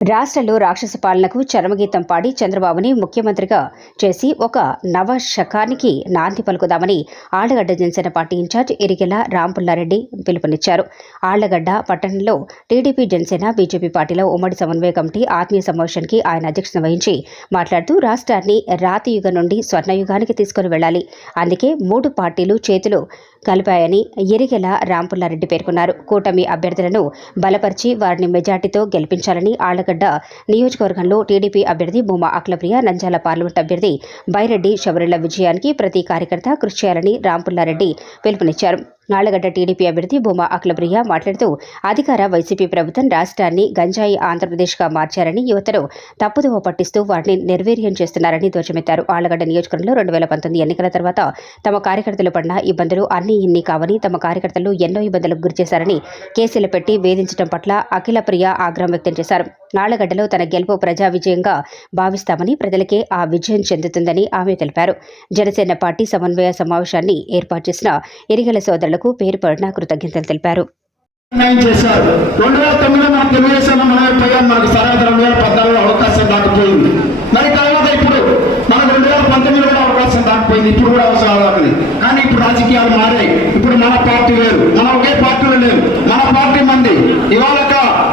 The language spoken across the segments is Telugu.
రాష్ట్రంలో రాక్షస పాలనకు చరమగీతం పాడి చంద్రబాబుని ముఖ్యమంత్రిగా చేసి ఒక నవ శకానికి నాంది పలుకుదామని ఆళ్ళగడ్డ జనసేన పార్టీ ఇన్ఛార్జ్ ఇరిగెల రాంపుల్లారెడ్డి పిలుపునిచ్చారు. ఆళ్ళగడ్డ పట్టణంలో టీడీపీ జనసేన బీజేపీ పార్టీల ఉమ్మడి సమన్వయ కమిటీ ఆత్మీయ సమావేశానికి ఆయన అధ్యక్షత వహించి మాట్లాడుతూ రాష్ట్రాన్ని రాతియుగం నుండి స్వర్ణయుగానికి తీసుకుని వెళ్ళాలి. అందుకే మూడు పార్టీలు చేతులు కలిపాయని ఇరిగెల రాంపుల్లారెడ్డి పేర్కొన్నారు. కూటమి అభ్యర్థులను బలపరిచి వారిని మెజార్టీతో గెలిపించాలని ఆళ్ళగడ్డ నియోజకవర్గంలో టీడీపీ అభ్యర్థి భూమా అఖిలప్రియ నంజాల పార్లమెంట్ అభ్యర్థి బైరెడ్డి శబరిల విజయానికి ప్రతి కార్యకర్త కృషి చేయాలని రాంపుల్లారెడ్డి పిలుపునిచ్చారు. నాళ్ళగడ్డ టీడీపీ అభ్యర్థి భూమా అఖిలప్రియ మాట్లాడుతూ అధికార వైసీపీ ప్రభుత్వం రాష్ట్రాన్ని గంజాయి ఆంధ్రప్రదేశ్గా మార్చారని యువతను తప్పుదోవ పట్టిస్తూ వారిని నిర్వీర్యం చేస్తున్నారని ధ్వజమెత్తారు. ఆళ్ళగడ్డ నియోజకవర్గంలో రెండు వేల పంతొమ్మిది ఎన్నికల తర్వాత తమ కార్యకర్తలు పడిన ఇబ్బందులు అన్ని ఇన్ని కావని తమ కార్యకర్తలు ఎన్నో ఇబ్బందులకు గురిచేశారని కేసులు పెట్టి వేధించడం పట్ల అఖిలప్రియ ఆగ్రహం వ్యక్తం చేశారు. నాళ్ళగడ్డలో తన గెలుపు ప్రజా విజయంగా భావిస్తామని ప్రజలకే ఆ విజయం చెందుతుందని ఆమె తెలిపారు. జనసేన పార్టీ సమన్వయ సమావేశాన్ని ఏర్పాటు చేసిన ఎరిగల సోదరులకు పేరు పడిన కృతజ్ఞతలు తెలిపారు. చేశారు? రెండు వేల తొమ్మిదిలో మనం తెలుగుదేశంలో మనమే పోయాం మనకు సరైన రెండు వేల పద్నాలుగులో అవకాశం దాటిపోయింది. మరి తర్వాత ఇప్పుడు మనకు రెండు వేల పంతొమ్మిదిలో కూడా అవకాశం దాటిపోయింది. ఇప్పుడు కూడా అవసరం దాటింది కానీ ఇప్పుడు రాజకీయాలు మారాయి. ఇప్పుడు మన పార్టీ వేరు మనం ఒకే పార్టీలో లేవు మన పార్టీ మంది. ఇవాళ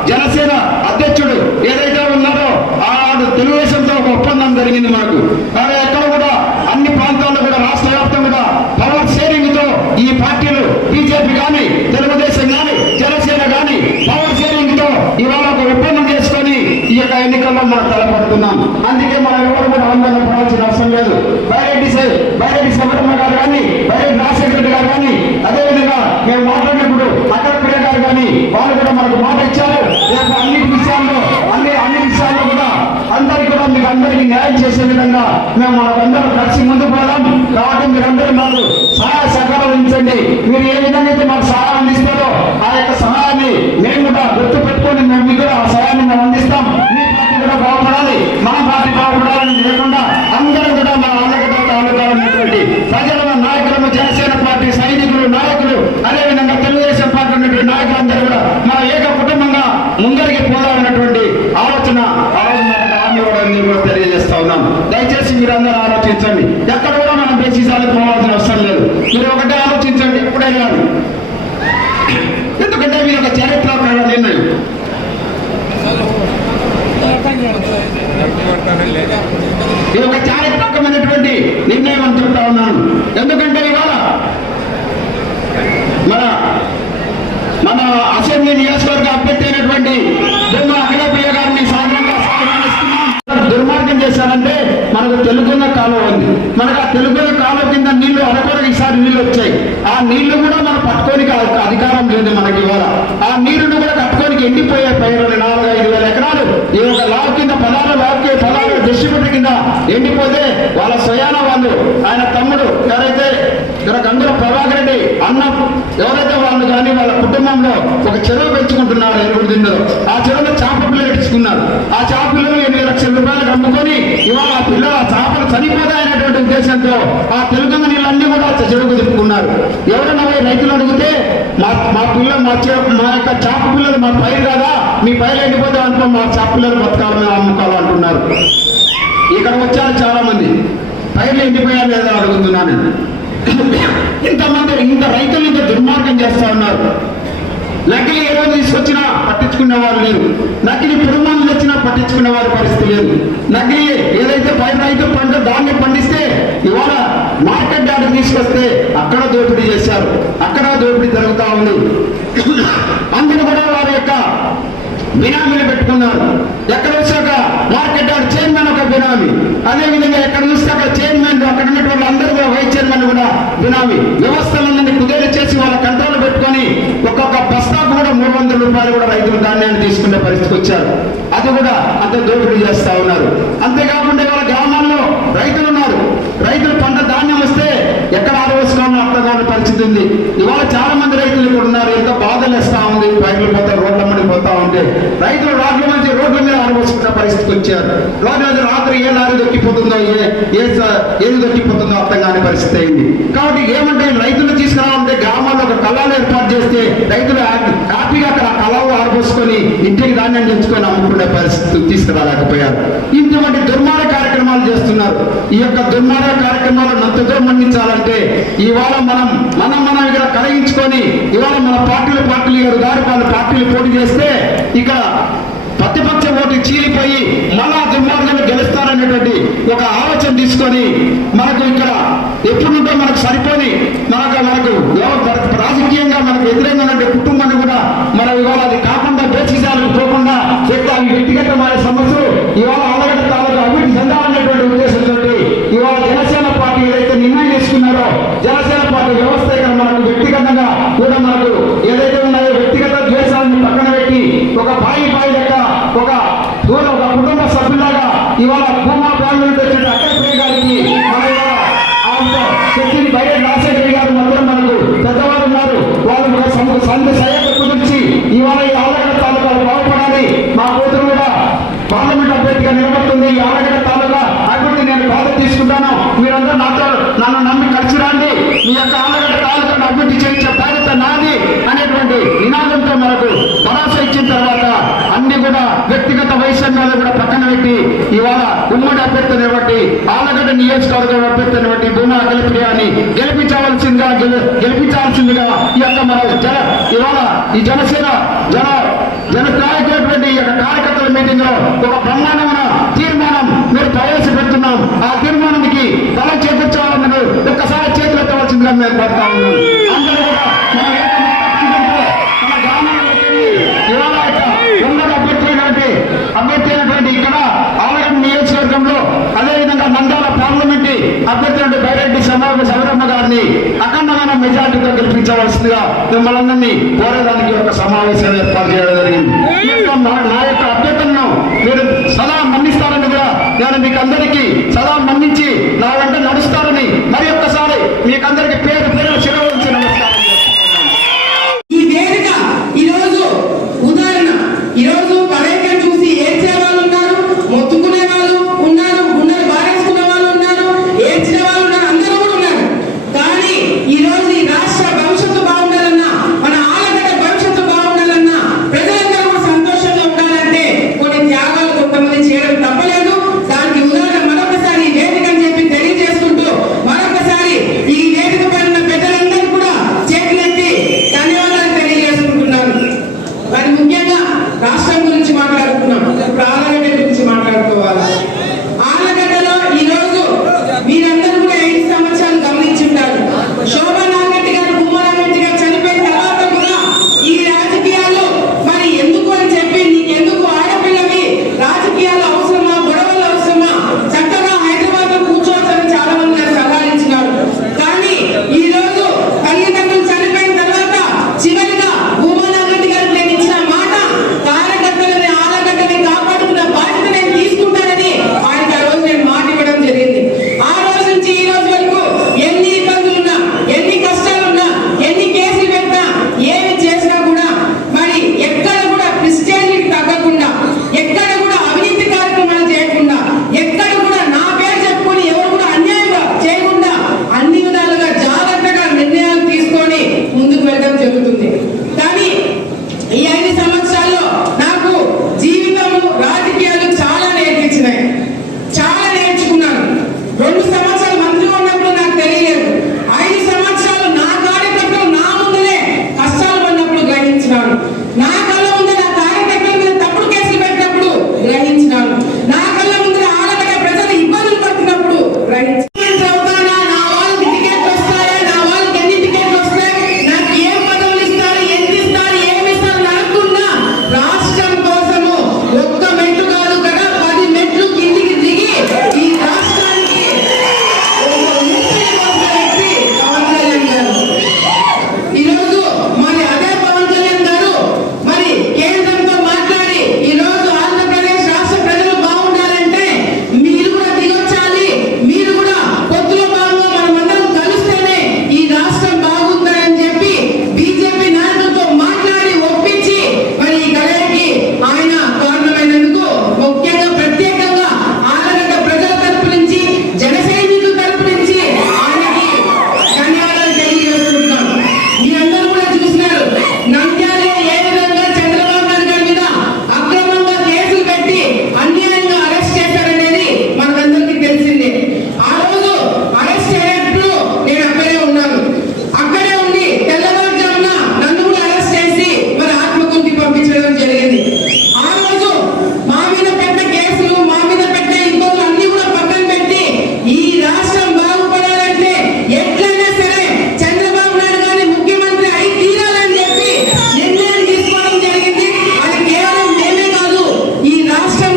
జనసేన అధ్యక్షుడు ఏదైతే ఉన్నారో ఆ తెలుగుదేశంతో ఒక ఒప్పందం జరిగింది మనకు కానీ ఎక్కడ కూడా అన్ని ప్రాంతాల్లో కూడా రాష్ట్ర వ్యాప్తంగా పవర్ షేరింగ్తో ఈ పార్టీలు బీజేపీ కానీ తెలుగుదేశం కానీ జనసేన కానీ పవర్ షేరింగ్తో ఇవాళ ఒక ఒప్పందం చేసుకొని ఈ యొక్క ఎన్నికల్లో మనం తలపడుతున్నాం అందుకే మనం ఎవరు కూడా ఆందోళన పడాల్సిన అవసరం లేదు. బైరెడ్డి సే బైరెడ్డి శబరమ్మ గారు కానీ బైరెడ్డి రాజశేఖర గారు కానీ అదేవిధంగా మేము మాట్లాడినప్పుడు అక్కడ ప్రియ గారు కానీ వాళ్ళు కూడా మనకు మాట ఇచ్చారు. రేపు అన్ని విషయాల్లో అన్ని అన్ని విషయాల్లో కూడా అందరికీ కూడా మీకు అందరికీ న్యాయం చేసే విధంగా మేము మనకందరం కలిసి ముందుకు పోదాం. కాబట్టి మీరందరూ మాకు సహాయ సహకారాలు ఇచ్చండి మీరు ఏ విధంగా అయితే మాకు సహాయం ఇస్తారో ఆ యొక్క సహాయాన్ని మేము కూడా గుర్తుపెట్టి పెట్టుకొని మేము మీకు కూడా ఆ సహాయాన్ని మేము అందిస్తాం మీ పార్టీ కూడా బాగుపడాలి మన పార్టీ బాగుపడాలని లేకుండా అందరం కూడా మన ఆంధ్రగడ్డ తాలూకాలో ఉన్నటువంటి ప్రజల నాయకులను జనసేన పార్టీ సైనికులు నాయకులు అదేవిధంగా తెలుగుదేశం పార్టీ ఉన్నటువంటి నాయకులందరూ కూడా మన ఏక కుటుంబంగా ముందరికి పోవాలన్నటువంటి ఆలోచన ఆ రోజు మనకు హామీ ఇవ్వడం నేను కూడా తెలియజేస్తా ఉన్నాం దయచేసి మీరందరూ ఆలోచించండి. ఎక్కడ కూడా మనం దేశీసాలకు పోవాల్సిన అవసరం లేదు. మీరు ఒకటే ఆలోచించండి ఎప్పుడైనా కానీ. ఎందుకంటే మీరు ఒక చరిత్రాత్మక నిర్ణయం. ఇది ఒక చారిత్రకమైనటువంటి నిర్ణయం అని చెప్తా ఉన్నాను. ఎందుకంటే ఇవాళ మన మన అసెంబ్లీ నియోజకవర్గ అభ్యర్థి అయినటువంటి దుమ్మ అఖిలప్రియ గారిని సాధారణంగా దుర్మార్గం చేశారంటే మనకు తెలుగున్న కాలువ ఉంది. మనకు ఆ తెలుగున్న కాలువ కింద నీళ్ళు అరకొరకు ఈసారి నీళ్ళు వచ్చాయి. ఆ నీళ్ళు కూడా మనం పట్టుకోనికి అధికారం లేదు మనకి ఇవాళ. ఆ నీరును కూడా కట్టుకోనికి ఎండిపోయే పైరులు నాలుగు ఐదు వేల ఎకరాలు. ఈ ఒక లావు కింద పదాలు లావుకి పదాలు డిస్ట్రిబ్యూటర్ కింద ఎండిపోతే వాళ్ళ స్వయాన వాళ్ళు ఆయన తమ్ముడు ఎవరైతే ఇక్కడ గంగుల ప్రభాకర్ రెడ్డి అన్న ఎవరైతే వాళ్ళు కానీ వాళ్ళ కుటుంబంలో ఒక చెరువు పెంచుకుంటున్నారు ఎరువుడు దిండలో ఆ చెరువులో చేప పిల్లలు పెట్టుకున్నారు ఆ చేప పిల్లలు ఎనిమిది లక్షల రూపాయలకు అమ్ముకొని ఇవాళ ఆ పిల్లలు ఆ చేపలు చనిపోతాయనేటువంటి ఉద్దేశంతో ఆ తెలుగు నీళ్ళన్నీ కూడా చెరువుకు తిప్పుకున్నారు. ఎవరైనా పోయి రైతులు అడిగితే మా మా పిల్లలు మా చే- మా యొక్క చేప పిల్లలు మా పైరు కదా? మీ పైరు ఎండిపోతే అనుకో మా చేప పిల్లలు బతకాలి మేము అమ్ముకోవాలి అంటున్నారు. ఇక్కడ వచ్చారు చాలా మంది పైర్లు ఎండిపోయారు లేదా? అడుగుతున్నాను నేను. ఇంతమంది ఇంత రైతులు ఇంత దుర్మార్గం చేస్తా ఉన్నారు. నకిలీ ఎరువులు తీసుకొచ్చినా పట్టించుకునే వారు లేరు. నకిలీ పురుగుమందులు వచ్చినా పట్టించుకునే వారి పరిస్థితి లేదు. నకిలీ ఏదైతే పై రైతు పంట ధాన్యం పండిస్తే ఇవాళ మార్కెట్ డాటా తీసుకొస్తే అక్కడ దోపిడీ చేశారు. అక్కడ దోపిడీ జరుగుతూ ఉంది. అందుకు కూడా వారి యొక్క బినామీలు పెట్టుకున్నారు. ఎక్కడ వచ్చాక మార్కెట్ యార్డ్ చైర్మన్ ఒక బినామీ. అదేవిధంగా ఎక్కడ చూస్తే అక్కడ చైర్మన్ అక్కడ ఉన్నటువంటి అందరూ కూడా వైస్ బినామీ వ్యవస్థలన్నీ కుదేలు చేసి వాళ్ళ కంట్రోల్ పెట్టుకొని ఒక్కొక్క బస్తాకు కూడా మూడు వందల రూపాయలు కూడా రైతులు ధాన్యాన్ని తీసుకునే పరిస్థితికి వచ్చారు. అది కూడా అంత దోపిడీ చేస్తా ఉన్నారు. అంతేకాకుండా వాళ్ళ గ్రామాల్లో రైతులు ఉన్నారు. రైతులు పంట ధాన్యం వస్తే ఎక్కడ ఆరోసుకోవాలని అర్థం కాని పరిస్థితి ఉంది. ఇవాళ చాలా మంది రైతులు ఇక్కడ ఉన్నారు. ఎంత బాధలు వేస్తా ఉంది. బయటలు పోతా రోడ్ల పోతా ఉంటే. రైతులు రోడ్ల నుంచి రోడ్ల మీద ఆరోసుకున్న పరిస్థితికి వచ్చారు రోడ్ల రాత్రి ఏ లారీ దొక్కిపోతుందో ఏ ఏది దొక్కిపోతుందో అర్థం కాని పరిస్థితి అయింది. కాబట్టి ఏమంటే రైతులు తీసుకురావాలంటే గ్రామాల్లో ఒక కళాలు ఏర్పాటు చేస్తే రైతులు హ్యాపీగా అక్కడ ఆ కళాలు ఆరబోసుకొని ఇంటికి ధాన్యం తెచ్చుకొని అమ్ముకునే పరిస్థితి తీసుకురాలేకపోయారు. ఇటువంటి దుర్మార్గ కార్యక్రమాలు చేస్తున్నారు. ఈ యొక్క దుర్మార్గ కార్యక్రమాలు ఎంతతో మన్నించాలంటే ఇవాళ మనం మనం మనం ఇక్కడ కలిగించుకొని ఇవాళ మన పార్టీలు పార్టీలు గారు దారి వాళ్ళ పార్టీలు పోటీ చేస్తే ఇక్కడ ప్రతిపక్ష చీలిపోయి మళ్ళా దుర్మార్గులు గెలుస్తారనేటువంటి ఒక ఆలోచన తీసుకొని మనకు ఇక్కడ ఎప్పుడుంటే మనకు సరిపోని మనకు మనకు రాజకీయంగా మనకు వ్యతిరేకంగా కుటుంబాన్ని కూడా మనం ఇవాళ అది కాకుండా బేసిసాలకు పోకుండా వ్యక్తి అవి వ్యక్తిగతమైన సమస్యలు ఇవాళ అల్లగడ్డ తాలూకు అభివృద్ధి చెందాలనేటువంటి ఉద్దేశంతో ఇవాళ జనసేన పార్టీ ఏదైతే నిర్ణయం తీసుకున్నారో జనసేన పార్టీ వ్యవస్థ ఇక్కడ మనకు వ్యక్తిగతంగా కూడా మనకు ఏదైతే ఉన్నాయో వ్యక్తిగత ద్వేషాలను పక్కన పెట్టి ఒక బాయి బాయి లెక్క ఒక దూరం ఒక కుటుంబ సభ్యులాగా ఇవాళ భూమా ప్రాంతం వచ్చిన అక్కయ్య గారికి మన ఇవాళ శక్తిని బయట రాజశేఖర్ గారు మాత్రం మనకు పెద్దవారు ఉన్నారు. వాళ్ళు ఒక సమ- సంధి సహాయత కుదిర్చి ఇవాళ ఈ ఆలగడ తాలూకాలు బాగుపడాలి. మా కూతురు కూడా పార్లమెంట్ అభ్యర్థిగా నిలబడుతుంది. ఈ ఆలగడ తాలూకా అభివృద్ధి నేను బాధ తీసుకుంటాను. మీరందరూ నాతో నన్ను నమ్మి ఖర్చు రండి. మీ యొక్క ఆలగడ తాలూకాను అభివృద్ధి చేయించే బాధ్యత నాది అనేటువంటి నినాదంతో మనకు భరోసా ఇచ్చిన తర్వాత అన్ని కూడా వ్యక్తిగత వైషమ్యాలు కూడా పక్కన పెట్టి ఇవాళ ఉమ్మడి అభ్యర్థిని బట్టి ఆలగడ్డ నియోజకవర్గం అభ్యర్థిని బట్టి భూమా గెలిపియాన్ని గెలిపించవలసిందిగా గెలిపించాల్సిందిగా ఈ యొక్క మన జన ఇవాళ ఈ జనసేన జన జన నాయకులైనటువంటి ఈ యొక్క కార్యకర్తల మీటింగ్లో ఒక బ్రహ్మాండమైన తీర్మానం మీరు ప్రవేశపెడుతున్నాం. ఆ తీర్మానానికి బలం చేకూర్చాలని ఒక్కసారి చేతులు ఎత్తవలసిందిగా మేము కోరుతా ఉన్నాం. అందరూ కూడా అభ్యర్థులంటే బైరెడ్డి సమావేశ సౌరమ్మ గారిని అఖండమైన మెజార్టీతో గెలిపించవలసిందిగా మిమ్మల్ని అందరినీ కోరేదానికి ఒక సమావేశం ఏర్పాటు చేయడం జరిగింది. నా యొక్క అభ్యర్థులను మీరు సదా మన్నిస్తారని కూడా నేను మీకు అందరికీ సదా మన్నించి నా వెంట నడుస్తారని మరి ఒక్కసారి మీకందరికీ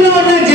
Thank you.